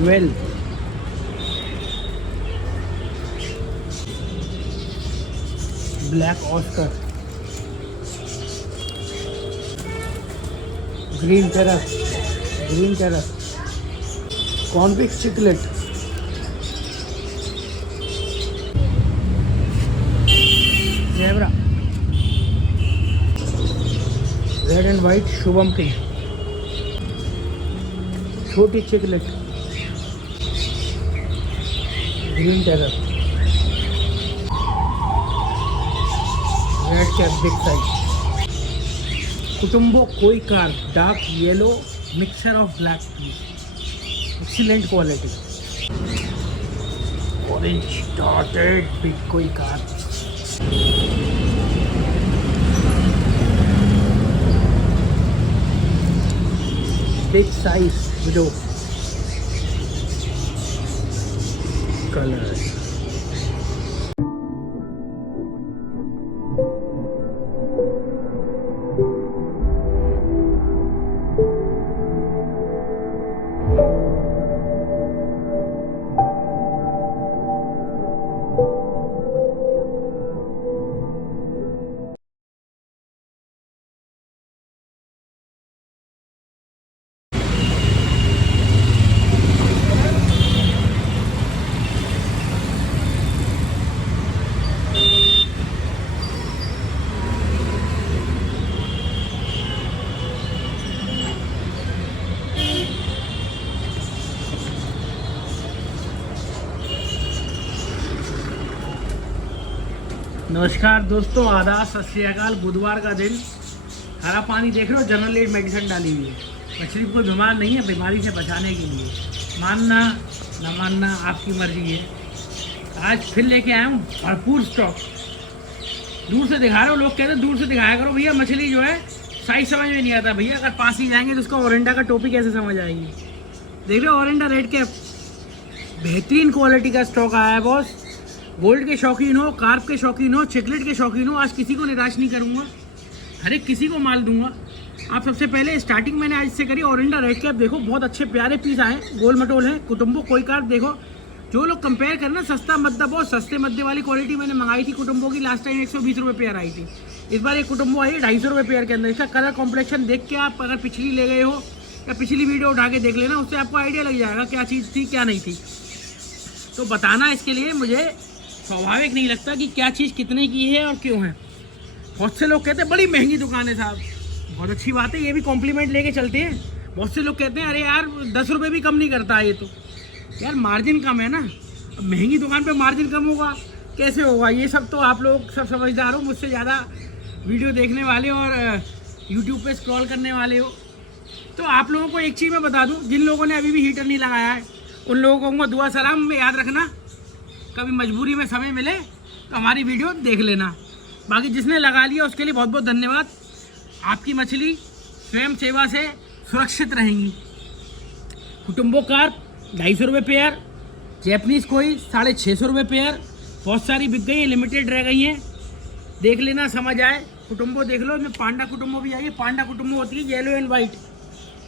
12 black Oscar, green terror, convicts chiclet, zebra, red and white Shubham की, छोटी chiclet, green terror, red cap big size, कुटुंबो koi carp dark yellow mixture of black piece, excellent quality, orange dotted big koi carp, big size widow colour. नमस्कार दोस्तों, आदाब, सत श्री अकाल। बुधवार का दिन, हरा पानी देख रहे हो, जनरल एड मेडिसिन डाली हुई है। मछली कोई बीमार नहीं है, बीमारी से बचाने के लिए। मानना न मानना आपकी मर्जी है। आज फिर लेके आया हूँ भरपूर स्टॉक। दूर से दिखा रहे हो, लोग कहते हैं दूर से दिखाया करो भैया, मछली जो है साइज समझ में नहीं आता। भैया अगर पास ही जाएंगे तो उसका ओरेंडा का टोपी कैसे समझ आएगी। देख रहे हो, ओरेंडा रेड कैप, बेहतरीन क्वालिटी का स्टॉक आया है बॉस। गोल्ड के शौकीन हो, कार्प के शौकीन हो, चिकलेट के शौकीन हो, आज किसी को निराश नहीं करूँगा, हर एक किसी को माल दूंगा। आप सबसे पहले स्टार्टिंग मैंने आज से करी। ओरेंडा रेड कैप देखो, बहुत अच्छे प्यारे पीस आए, गोल मटोल हैं। कुटुंबो कोई कार्प देखो, जो लोग कंपेयर करना सस्ता मद्दा, बहुत सस्ते मद्दे वाली क्वालिटी मैंने मंगाई थी कुटुंबो की। लास्ट टाइम 120 रुपये पेयर आई थी, इस बार एक कुटुंबो आई है 250 रुपये पेयर के अंदर। इसका कलर कॉम्प्लेक्शन देख के आप अगर पिछली ले गए हो या पिछली वीडियो उठा के देख लेना, उससे आपको आइडिया लग जाएगा क्या चीज़ थी क्या नहीं थी। तो बताना इसके लिए मुझे स्वाभाविक नहीं लगता कि क्या चीज़ कितने की है और क्यों है। बहुत से लोग कहते हैं बड़ी महंगी दुकान है साहब, बहुत अच्छी बात है, ये भी कॉम्प्लीमेंट लेके चलते हैं। बहुत से लोग कहते हैं अरे यार 10 रुपये भी कम नहीं करता है ये, तो यार मार्जिन कम है ना। अब महंगी दुकान पे मार्जिन कम होगा कैसे होगा। ये सब तो आप लोग सब समझदार हो, मुझसे ज़्यादा वीडियो देखने वाले और यूट्यूब पे स्क्रॉल करने वाले हो। तो आप लोगों को एक चीज़ मैं बता दूँ, जिन लोगों ने अभी भी हीटर नहीं लगाया है उन लोगों को दुआ सलाम में याद रखना, कभी मजबूरी में समय मिले तो हमारी वीडियो देख लेना। बाकी जिसने लगा लिया उसके लिए बहुत बहुत धन्यवाद। आपकी मछली स्वयं सेवा से सुरक्षित रहेंगी। कुटुंबो कार्प 250 रुपये पेयर, जैपनीज़ कोई 650 रुपये पेयर। बहुत सारी बिक गई हैं, लिमिटेड रह गई हैं, देख लेना, समझ आए। कुटुंबो देख लो, इसमें पांडा कुटुंबो भी आई है। पांडा कुटुंबो होती है येलो एंड वाइट,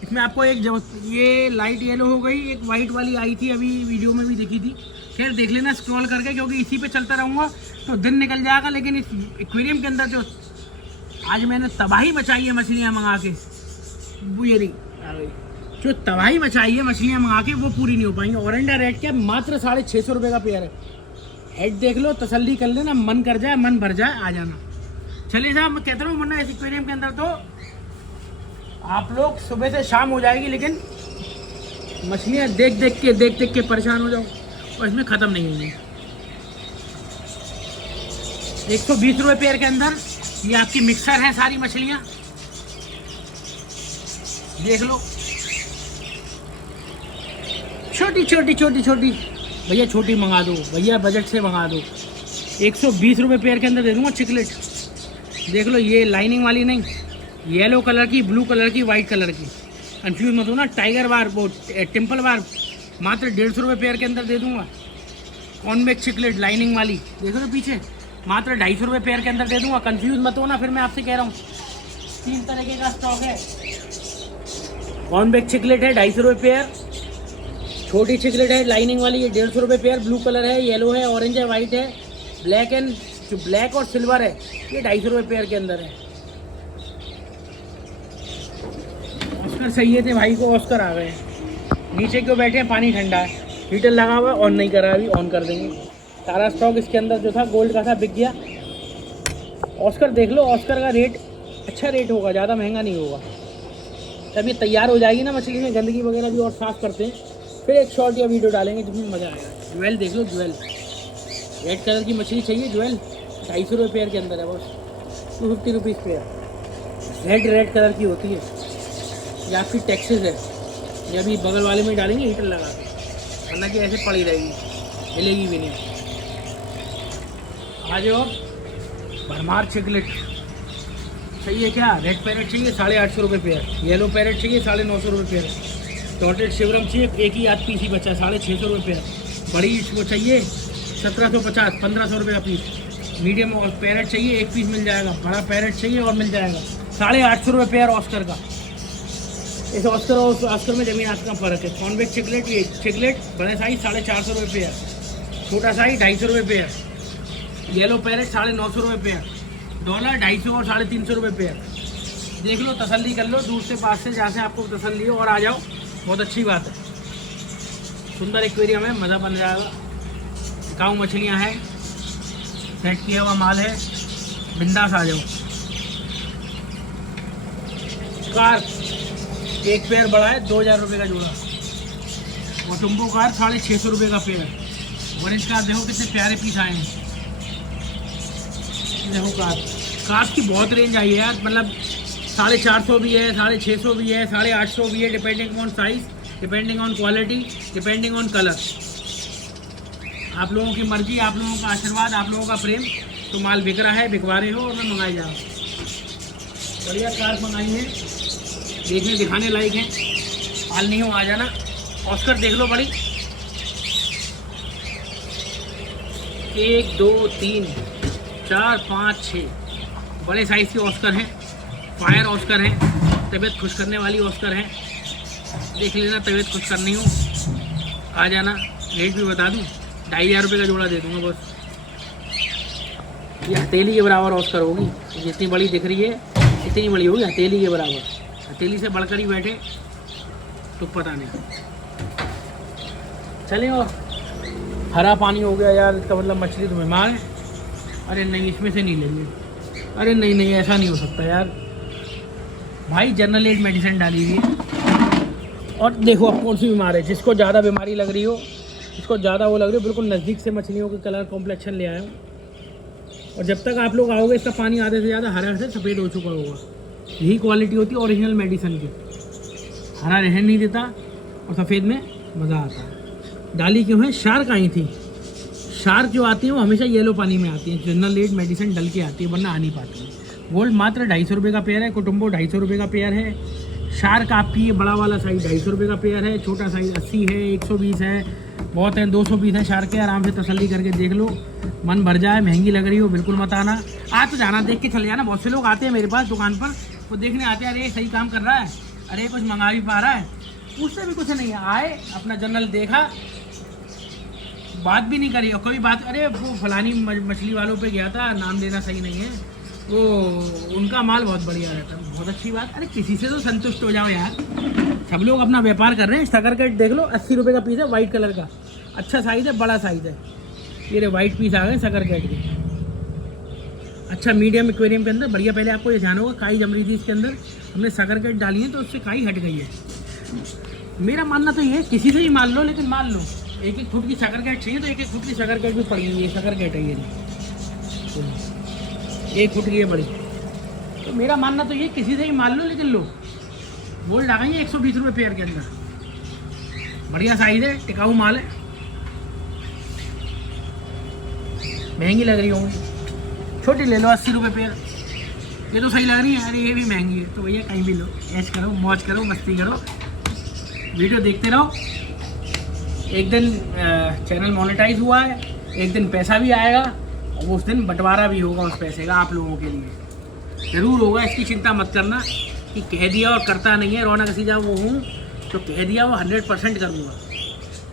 इसमें आपको एक ये लाइट येलो हो गई, एक वाइट वाली आई थी, अभी वीडियो में भी दिखी थी। खैर देख लेना स्क्रॉल करके, क्योंकि इसी पे चलता रहूँगा तो दिन निकल जाएगा। लेकिन इस एक्वेरियम के अंदर जो आज मैंने तबाही मचाई है मछलियाँ मंगा के, वो ये रही, जो तबाही मचाई है मछलियाँ मंगा के, वो पूरी नहीं हो पाएंगी। ओरेंडा रेड कैप मात्र 650 रुपये का पेयर है। हेड देख लो, तसल्ली कर लेना, मन कर जाए, मन भर जाए, आ जाना। चलिए साहब, मैं कहता हूँ वरना इस एक्वेरियम के अंदर तो आप लोग सुबह से शाम हो जाएगी, लेकिन मछलियाँ देख देख के परेशान हो जाओ और इसमें ख़त्म नहीं होंगी। 120 रुपये पेयर के अंदर ये आपकी मिक्सर है, सारी मछलियाँ देख लो, छोटी छोटी छोटी छोटी। भैया छोटी मंगा दो, भैया बजट से मंगा दो। 120 रुपये पेयर के अंदर दे दूँगा चिकलेट। देख लो, ये लाइनिंग वाली नहीं, येलो कलर की, ब्लू कलर की, वाइट कलर की, कंफ्यूज मत हो ना। टाइगर बार, वो टेम्पल बार मात्र 150 रुपये पेयर के अंदर दे दूंगा। कॉन्वेक्स चिकलेट लाइनिंग वाली देखो तो पीछे, मात्र 250 रुपये पेयर के अंदर दे दूंगा। कंफ्यूज मत हो ना, फिर मैं आपसे कह रहा हूँ 3 तरीके का स्टॉक है। कॉन्वेक्स चिकलेट है 250 रुपये पेयर, छोटी चिकलेट है लाइनिंग वाली, ये 150 रुपये पेयर। ब्लू कलर है, येलो है, ऑरेंज है, वाइट है, ब्लैक एंड जो ब्लैक और सिल्वर है ये 250 रुपये पेयर के अंदर है। ऑस्कर चाहिए थे भाई को, ऑस्कर आ गए। नीचे क्यों बैठे हैं, पानी ठंडा है, हीटर लगा हुआ, ऑन नहीं करा, अभी ऑन कर देंगे। सारा स्टॉक इसके अंदर जो था गोल्ड का था बिक गया। ऑस्कर देख लो, ऑस्कर का रेट अच्छा रेट होगा, ज़्यादा महंगा नहीं होगा। जब ये तैयार हो जाएगी ना मछली में गंदगी वगैरह भी और साफ़ करते हैं, फिर एक शॉर्ट या वीडियो डालेंगे जिसमें मज़ा आएगा। ज्वेल देख लो, ज्वेल रेड कलर की मछली चाहिए, ज्वेल 250 रुपये पेयर के अंदर है बस, 250 रुपीज़ पेयर। रेड कलर की होती है, ये आपकी टैक्सेस है। ये अभी बगल वाले में डालेंगे हीटर लगा के, वरना कि ऐसे पड़ी रहेगी, हिलेगी भी नहीं। आ जाओ, भरमार चिकलेट चाहिए क्या? रेड पैरेट चाहिए 850 रुपये पेयर, येलो पैरेट चाहिए 950 रुपये पेयर, टॉटेड शिवरम चाहिए एक ही आध पीस ही बचा 650 रुपये पेयर। बड़ी वो चाहिए 1750, 1500 रुपये का पीस। मीडियम और पैरेट चाहिए एक पीस मिल जाएगा, बड़ा पैरेट चाहिए और मिल जाएगा 850 रुपये पेयर ऑस्कर का। इस ऑस्कर और ऑस्कर में ज़मीन आसमान का फ़र्क है। कॉन्वेक्स चिकलेट, ये चिकलेट बड़े साइज 450 रुपये पेयर, छोटा साइज 250 रुपये पेयर, येलो पैरेट 950 रुपये पेयर, डॉलर 250 और 350 रुपये पेयर। देख लो, तसल्ली कर लो, दूर से पास से जहाँ से आपको तसल्ली हो, और आ जाओ, बहुत अच्छी बात है। सुंदर एक्वेरियम है, मज़ा बन जाएगा। टिकाऊ मछलियाँ हैं, सेट किया हुआ माल है, बिंदास आ जाओ। कार्प एक पेयर बड़ा है, 2000 रुपये का जोड़ा। और टुम्बो कार्प 650 रुपये का पेयर। ऑरेंज कार्प देखो कितने प्यारे पीस आए हैं। देखो कार्प की बहुत रेंज आई है यार, मतलब 450 भी है, 650 भी है, 850 भी है, depending on size, depending on quality, depending on colour. आप लोगों की मर्जी, आप लोगों का आशीर्वाद, आप लोगों का प्रेम, तो माल बिक रहा है, बिकवा रहे हो और मैं मंगाई जा रहा हूँ। बढ़िया कार्प मंगाई है, देखने दिखाने लायक है। हाल नहीं हो, आ जाना। ऑस्कर देख लो, बड़ी 1 2 3 4 5 6 बड़े साइज़ के ऑस्कर हैं। फायर ऑस्कर हैं, तबीयत खुश करने वाली ऑस्कर हैं। देख लेना, तबीयत खुश करनी हो आ जाना। रेट भी बता दूँ, 2500 रुपये का जोड़ा दे दूँगा बस। ये हथेली के बराबर ऑस्कर होगी, जितनी बड़ी दिख रही है इतनी बड़ी होगी, हथेली के बराबर। हथेली से बढ़कर ही बैठे तो पता नहीं। चले, और हरा पानी हो गया यार, इसका मतलब मछली तो बीमार है। अरे नहीं, इसमें से नहीं लेंगे। अरे नहीं नहीं, ऐसा नहीं हो सकता यार भाई, जनरल एड मेडिसिन डाली हुई है। और देखो अब कौन सी बीमार है, जिसको ज़्यादा बीमारी लग रही हो, जिसको ज़्यादा वो लग रही हो, बिल्कुल नज़दीक से मछलियों के कलर कॉम्प्लेक्शन ले आया हूँ। और जब तक आप लोग आओगे, इसका पानी आधे से ज़्यादा हरा से सफ़ेद हो चुका होगा। यही क्वालिटी होती है ओरिजिनल मेडिसिन की, हरा रहने नहीं देता और सफ़ेद में मज़ा आता है। डाली क्यों है? शार्क आई थी। शार्क जो आती है वो हमेशा येलो पानी में आती है, जनरल एड मेडिसिन डल के आती है, वरना आ नहीं पाती है। गोल्ड मात्र 250 रुपये का पेयर है, कुटुम्बो 250 रुपये का पेयर है। शार्क आपकी ये बड़ा वाला साइज़ 250 रुपये का पेयर है, छोटा साइज़ 80 है, 120 है, बहुत है 220 है। शार्क के आराम से तसल्ली करके देख लो, मन भर जाए। महंगी लग रही हो बिल्कुल मत आना, आ तो जाना, देख के चले जाना। बहुत से लोग आते हैं मेरे पास दुकान पर, वो देखने आते हैं, अरे सही काम कर रहा है, अरे कुछ मंगा भी पा रहा है, उससे भी कुछ नहीं है। आए, अपना जनरल देखा, बात भी नहीं करी, और कोई बात, अरे वो फलानी मछली वालों पे गया था, नाम लेना सही नहीं है, वो उनका माल बहुत बढ़िया रहता है। बहुत अच्छी बात। अरे किसी से तो संतुष्ट हो जाओ यार, सब लोग अपना व्यापार कर रहे हैं। सकर कैट देख लो, 80 रुपये का पीस है, वाइट कलर का, अच्छा साइज़ है, बड़ा साइज़ है। ये रे वाइट पीस आ गए सकर कैट के, अच्छा मीडियम एक्वेरियम के अंदर बढ़िया। पहले आपको ये ध्यान होगा, काई जम रही थी इसके अंदर, हमने सकर कैट डाली है तो उससे काई हट गई है। मेरा मानना तो ये है, किसी से ही मान लो, लेकिन मान लो 1-1 फुट की सकर कैट चाहिए तो 1-1 फुट की सकर कैट भी पड़ी है। ये सकर कैट है, ये 1 फुट की है बड़ी। तो मेरा मानना तो ये, किसी से ही मान लो, लेकिन लो। गोल्ड आ गई है 120 रुपये पेयर के अंदर, बढ़िया साइज़ है, टिकाऊ माल है। महंगी लग रही होंगी, छोटी ले लो 80 रुपये पेयर, ये तो सही लग रही है। अरे ये भी महंगी है, तो भैया कहीं भी लो, ऐश करो, मौज करो, मस्ती करो, वीडियो देखते रहो। एक दिन चैनल मोनेटाइज हुआ है, एक दिन पैसा भी आएगा, और उस दिन बंटवारा भी होगा उस पैसे का आप लोगों के लिए। ज़रूर होगा, इसकी चिंता मत करना कि कह दिया और करता नहीं है। रौनक सीधा वो हूँ तो कह दिया वो 100% करूँगा।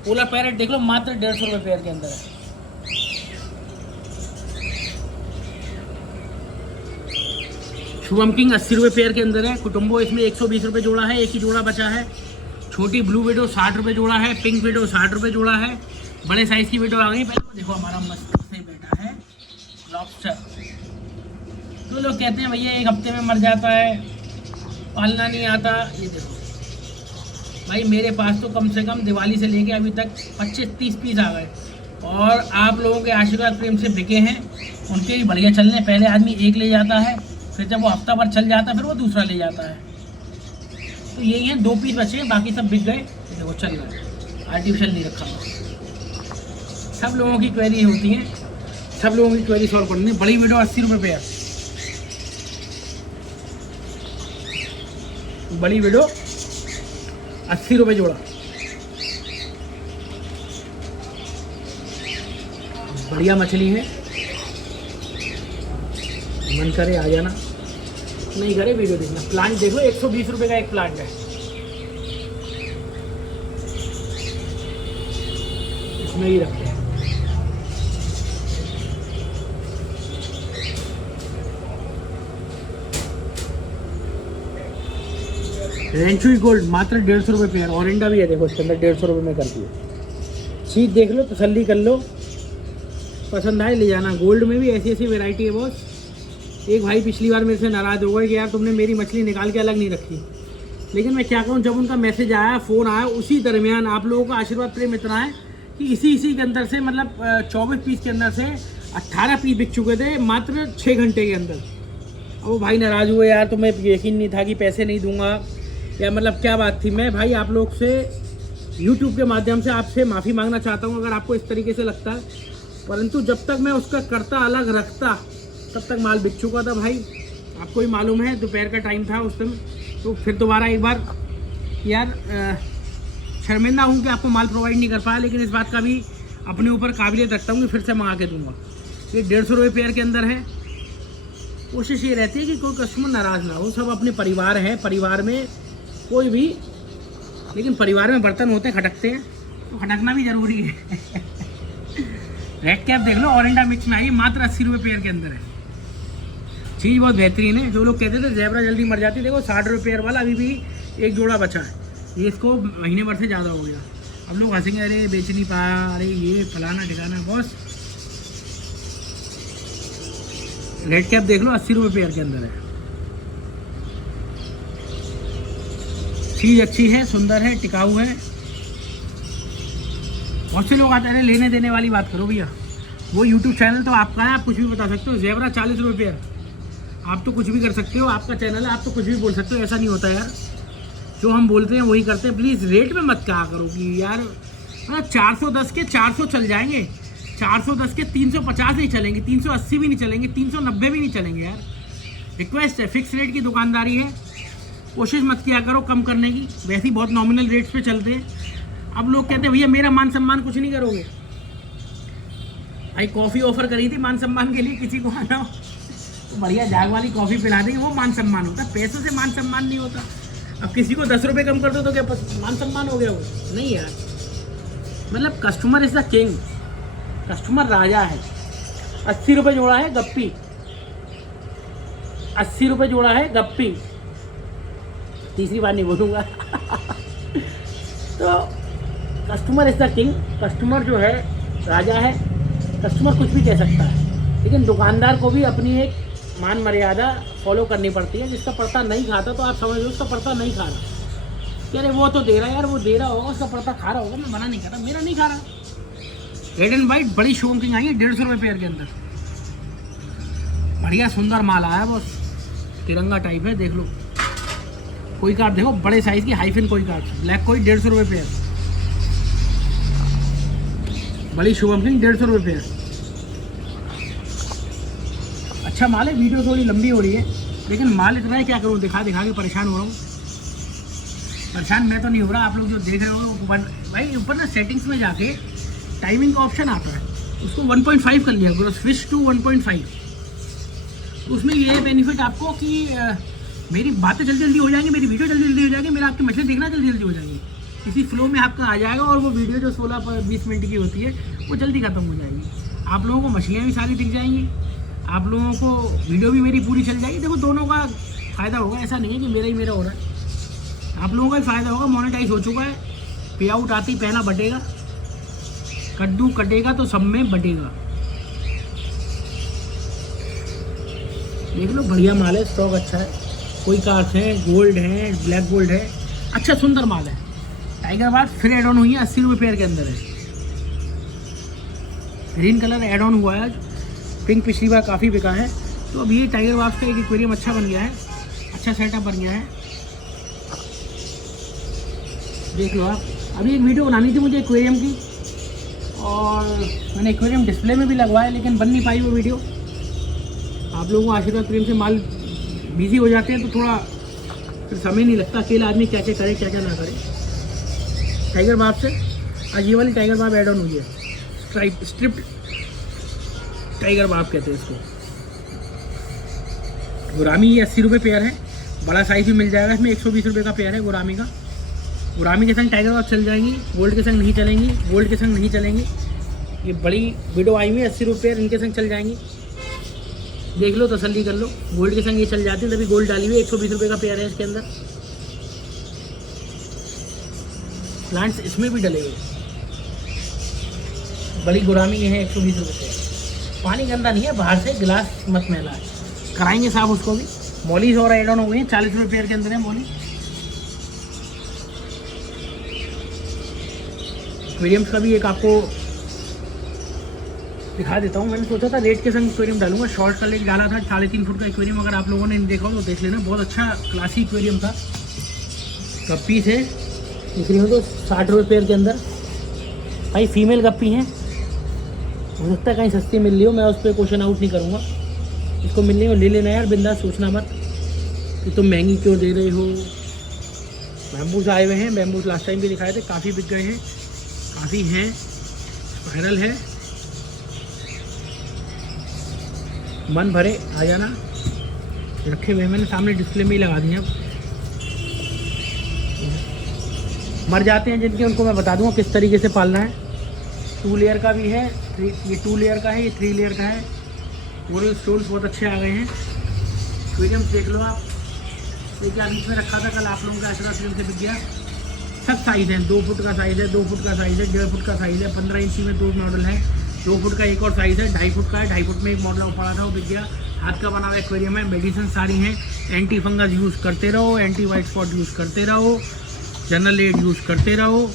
पोलर पैरेट देख लो, मात्र 150 रुपये पेयर के अंदर है। शुभम किंग 80 रुपये पेयर के अंदर है। कुटुम्बो इसमें 120 रुपये जोड़ा है, एक ही जोड़ा बचा है। छोटी ब्लू विडो 60 रुपये जोड़ा है, पिंक विडो 60 रुपये जोड़ा है। बड़े साइज़ की विडो आ गई। पहले तो देखो हमारा मस्त से बैठा है लॉबस्टर। तो लोग कहते हैं भैया 1 हफ्ते में मर जाता है, पालना नहीं आता। ये देखो भाई, मेरे पास तो कम से कम दिवाली से लेके अभी तक 25-30 पीस आ गए, और आप लोगों के आशीर्वाद प्रेम से बिके हैं। उनके भी बढ़िया चल रहे। पहले आदमी एक ले जाता है, फिर जब वो हफ्ता भर चल जाता है फिर वो दूसरा ले जाता है। तो यही है, 2 पीस बचे हैं, बाकी सब बिक गए। देखो चल रहा है, आर्टिफिशियल नहीं रखा हुआ। सब लोगों की क्वेरी होती है, सब लोगों की क्वेरी सॉल्व करनी है। बड़ी वीडियो 80 रुपये पे है, बड़ी वीडियो 80 रुपये जोड़ा। बढ़िया मछली है, मन करे आ जाना, नहीं करे वीडियो देखना। प्लांट देखो 120 रुपये का एक प्लांट है। इसमें ही रखते हैं। रेंचुई गोल्ड मात्र 150 रुपये पेयर। ओरेंडा भी है देखो इसके अंदर, 150 रुपये में करती है। चीज देख लो, तसल्ली कर लो, पसंद आए ले जाना। गोल्ड में भी ऐसी ऐसी वैरायटी है बॉस। एक भाई पिछली बार मेरे से नाराज़ हो गए कि यार तुमने मेरी मछली निकाल के अलग नहीं रखी, लेकिन मैं क्या कहूँ, जब उनका मैसेज आया, फ़ोन आया, उसी दरमियान आप लोगों का आशीर्वाद प्रेम इतना है कि इसी के अंदर से मतलब 24 पीस के अंदर से 18 पीस बिक चुके थे मात्र 6 घंटे के अंदर। अब वो भाई नाराज़ हुए, यार तुम्हें यकीन नहीं था कि पैसे नहीं दूंगा, या मतलब क्या बात थी। मैं भाई आप लोग से यूट्यूब के माध्यम से आपसे माफ़ी मांगना चाहता हूँ अगर आपको इस तरीके से लगता है, परंतु जब तक मैं उसका करता अलग रखता तब तक माल बिक चुका था भाई। आपको ही मालूम है, दोपहर का टाइम था उस दिन। तो फिर दोबारा एक बार यार शर्मिंदा हूँ कि आपको माल प्रोवाइड नहीं कर पाया, लेकिन इस बात का भी अपने ऊपर काबिलियत रखता हूँ कि फिर से मंगा के दूंगा। ये 150 रुपये पेयर के अंदर है। कोशिश ये रहती है कि कोई कस्टमर नाराज़ ना हो, सब अपने परिवार है, परिवार में कोई भी, लेकिन परिवार में बर्तन होते हैं, खटकते हैं, तो खटकना भी ज़रूरी है। रेड कैप देख लो, ओरेंडा मिक्स में आई, मात्र 80 रुपये पेयर के अंदर है। चीज़ बहुत बेहतरीन है। जो लोग कहते थे ज़ेबरा जल्दी मर जाती, देखो 60 रुपये पेयर वाला अभी भी एक जोड़ा बचा है। ये इसको महीने भर से ज़्यादा हो गया। अब लोग हंसेंगे, अरे बेच नहीं पाया, अरे ये फलाना ठिकाना। बॉस रेड कैप देख लो, 80 रुपये पेयर के अंदर है। चीज़ अच्छी है, सुंदर है, टिकाऊ है। बहुत से लोग आते हैं, लेने देने वाली बात करो भैया। वो यूट्यूब चैनल तो आपका है, आप कुछ भी बता सकते हो। ज़ेबरा 40 रुपये पेयर, आप तो कुछ भी कर सकते हो, आपका चैनल है, आप तो कुछ भी बोल सकते हो। ऐसा नहीं होता यार, जो हम बोलते हैं वही करते हैं। प्लीज़ रेट में मत कहा करो कि यार 410 के 400 चल जाएंगे, 410 के 350 नहीं चलेंगे, 380 भी नहीं चलेंगे, 390 भी नहीं चलेंगे यार। रिक्वेस्ट है, फिक्स रेट की दुकानदारी है, कोशिश मत किया करो कम करने की। वैसे ही बहुत नॉमिनल रेट्स पे चलते हैं। अब लोग कहते हैं भैया मेरा मान सम्मान कुछ नहीं करोगे। भाई कॉफ़ी ऑफर करी थी मान सम्मान के लिए, किसी को आना हो तो बढ़िया जाग वाली कॉफ़ी पिला देंगे, वो मान सम्मान होता है। पैसों से मान सम्मान नहीं होता। अब किसी को 10 रुपये कम कर दो तो क्या मान सम्मान हो गया? वो नहीं यार, मतलब customer is the king, customer राजा है। 80 रुपये जोड़ा है गप्पी, 80 रुपये जोड़ा है गप्पी। तीसरी बार नहीं बोलूँगा। तो customer is the king, customer जो है राजा है। कस्टमर कुछ भी कह सकता है, लेकिन दुकानदार को भी अपनी एक मान मर्यादा फॉलो करनी पड़ती है। जिसका पड़ता नहीं खाता तो आप समझ लो उसका पड़ता नहीं खा रहा। अरे वो तो दे रहा है यार, वो दे रहा होगा, उसका पड़ता खा रहा होगा, मैं मना नहीं कर रहा, मेरा नहीं खा रहा। रेड एंड वाइट बड़ी शौकिंग आई है 150 रुपये पेयर के अंदर। बढ़िया सुंदर माल आया बस, तिरंगा टाइप है। देख लो कोई कार्ड देखो, बड़े साइज़ की हाइफिन कोई कार्ड, ब्लैक कोई 150 रुपये पेयर। बड़ी शुभम सिंह 150 रुपये पेयर। अच्छा माल है। वीडियो थोड़ी लंबी हो रही है, लेकिन माल इतना है, क्या करूँ, दिखा के परेशान हो रहा हूँ। परेशान मैं तो नहीं हो रहा, आप लोग जो देख रहे हो। भाई ऊपर ना सेटिंग्स में जाके टाइमिंग का ऑप्शन आता है, उसको 1.5 कर लिया करो, स्विच टू 1.5। तो उसमें ये बेनिफिट आपको कि मेरी बातें जल्दी जल्दी हो जाएंगी, मेरी वीडियो जल्दी जल्दी हो जाएगी, मेरा आपकी मछली देखना जल्दी जल्दी हो जाएगी। इसी फ्लो में आपका आ जाएगा और वो वीडियो जो 16-20 मिनट की होती है वो जल्दी ख़त्म हो जाएगी। आप लोगों को मछलियाँ भी सारी दिख जाएंगी, आप लोगों को वीडियो भी मेरी पूरी चल जाएगी। देखो दोनों का फ़ायदा होगा, ऐसा नहीं है कि मेरा ही मेरा हो रहा है, आप लोगों का भी फ़ायदा होगा। मोनेटाइज हो चुका है, पे आउट आती पहला बटेगा, कद्दू कटेगा तो सब में बटेगा। देख लो बढ़िया माल है, स्टॉक अच्छा है, कोई कार्स है, गोल्ड है, ब्लैक गोल्ड है, अच्छा सुंदर माल है। टाइगर बार फिर एड ऑन हुई है, 80 रुपये पेयर के अंदर है। ग्रीन कलर एड ऑन हुआ है आज, पिंक पिछली बार काफ़ी बिका है। तो अब ये टाइगर बार्ब्स का एक एक्वेरियम अच्छा बन गया है, अच्छा सेटअप बन गया है। देख लो आप, अभी एक वीडियो बनानी थी मुझे एक्वेरियम की और मैंने एक्वेरियम डिस्प्ले में भी लगवाया, लेकिन बन नहीं पाई वो वीडियो। आप लोगों को आशीर्वाद प्रेम से माल बिजी हो जाते हैं तो थोड़ा फिर समय नहीं लगता, अकेला आदमी क्या क्या करे क्या क्या ना करे। टाइगर बार्ब से आज ये वाली टाइगर बार्ब एड ऑन हुई है, स्ट्रिप्ड टाइगर बार्ब कहते हैं इसको। गुरामी ये 80 रुपये पेयर है, बड़ा साइज भी मिल जाएगा इसमें। 120 रुपये का पेयर है गुरामी का। गुरामी के संग टाइगर बार्ब चल जाएंगी, गोल्ड के संग नहीं चलेंगी, गोल्ड के संग नहीं चलेंगी। ये बड़ी वीडियो आई हुई है, 80 रुपये इनके संग चल जाएंगी। देख लो, तसल्ली कर लो, गोल्ड के संग ये चल जाती है, तभी गोल्ड डाली हुई है। 120 रुपये का पेयर है इसके अंदर। प्लांट्स इसमें भी डले हुए, बड़ी गुरामी ये है, 120 रुपये। पानी गंदा नहीं है, बाहर से गिलास मत मैला है, कराएंगे साहब उसको भी। मॉलीज और एड ऑन हो गई हैं, 40 रुपये पेयर के अंदर है मॉली। एक्वेरियम्स का भी एक आपको दिखा देता हूँ। मैंने सोचा था रेट के संग एक्वेरियम डालूंगा, शॉर्ट का लेक डाला था 3.5 फुट का एक्वेरियम। अगर आप लोगों ने नहीं देखा हो तो देख लेना, बहुत अच्छा क्लासी एक्वेरियम था। गप्पी थे इसलिए तो 60 रुपये पेयर के अंदर। भाई फीमेल गप्पी हैं, हो सकता है कहीं सस्ती मिल रही हो, मैं उस पर क्वेश्चन आउट नहीं करूँगा। इसको मिलने को ले लेना यार, बिंदास, सोचना मत कि तुम महंगी क्यों दे रहे हो। बैम्बूज आए हुए हैं, बैम्बूज लास्ट टाइम भी दिखाए थे, काफ़ी बिक गए हैं, काफ़ी हैं, स्पाइरल है। मन भरे आ जाना, रखे हुए मैंने सामने डिस्प्ले में ही लगा दिए। अब मर जाते हैं जिनके, उनको मैं बता दूंगा किस तरीके से पालना है। 2 लेयर का भी है, ये 2 लेयर का है, ये 3 लेयर का है। कोरल स्टोन्स बहुत अच्छे आ गए हैं। एक्वेरियम्स देख लो आप, देखिए बीच में रखा था कल आप लोगों का, आशीर्वाद प्रेम से बिक गया। सब साइज़ है, 2 फुट का साइज़ है, 2 फुट का साइज़ है, 1.5 फुट का साइज़ है, 15 इंची में 2 मॉडल है, 2 फुट का एक और साइज़ है, 2.5 फुट का है, 2.5 फुट में एक मॉडल पड़ा था वो बिक गया। हाथ का बना हुआ एक्वेरियम है, मेडिसिन सारी हैं। एंटी फंगस यूज़ करते रहो, एंटी वाइट स्पॉट यूज़ करते रहो, जनरल एड यूज़ करते रहो।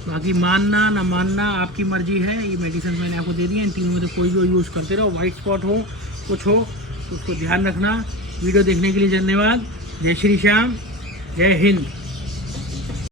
बाकी मानना ना मानना आपकी मर्जी है। ये मेडिसिन मैंने आपको दे दी है, इन तीनों में से कोई भी यूज़ करते रहो। वाइट स्पॉट हो कुछ हो तो उसको ध्यान रखना। वीडियो देखने के लिए धन्यवाद। जय श्री श्याम, जय हिंद।